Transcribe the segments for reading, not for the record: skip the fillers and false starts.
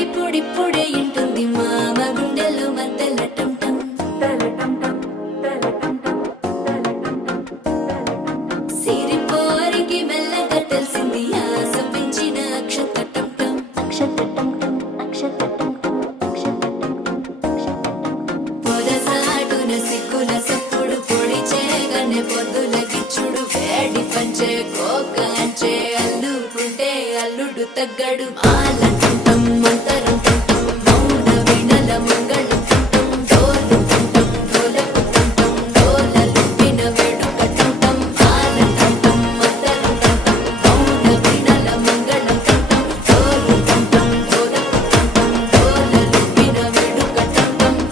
ఇప్పుడిప్పుడే ఇంటుంది మామ గుండెల్లో మధ్యల టం టం సిరిపోరికి మెల్లగా తెలిసింది ఆశ పెంచిన అక్షత టం పొదసాటున సిగ్గుల సప్పుడు పొడి చేయగానే పొద్దుల గిచ్చుడు వేడి పంచే కోక అంచే అల్లుకుంటే అల్లుడు తగ్గడు ఆలంటుంటం మంతరం టుంటం మౌన వినల మంగళం టుంటం డోలు టుంటం డోలకు టుంటం డోలలు విన వేడుక టుంటం ఆలంటుంటం మంతరం టుంటం మౌన వినల మంగళం టుంటం డోలు టుంటం డోలకు టుంటం డోలలు విన వేడుక టుంటం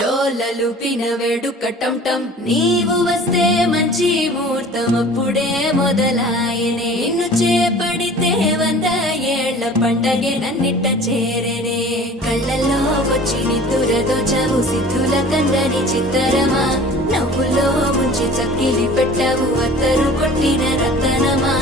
డోలలుపిన వేడుక టం టం నీవు వస్తే మంచి ముహూర్తం అప్పుడే మొదలాయనే నిన్ను చేపడితే 100 ఏళ్ల పండగే నన్నిట్ట చేరనే కళ్ళల్లో వచ్చి నిద్దురతో చవు సిద్ధుల కందని చిత్తరమా నవ్వులో ముంచి చక్కిలి పెట్టవు అత్తరు కొట్టిన రతనమా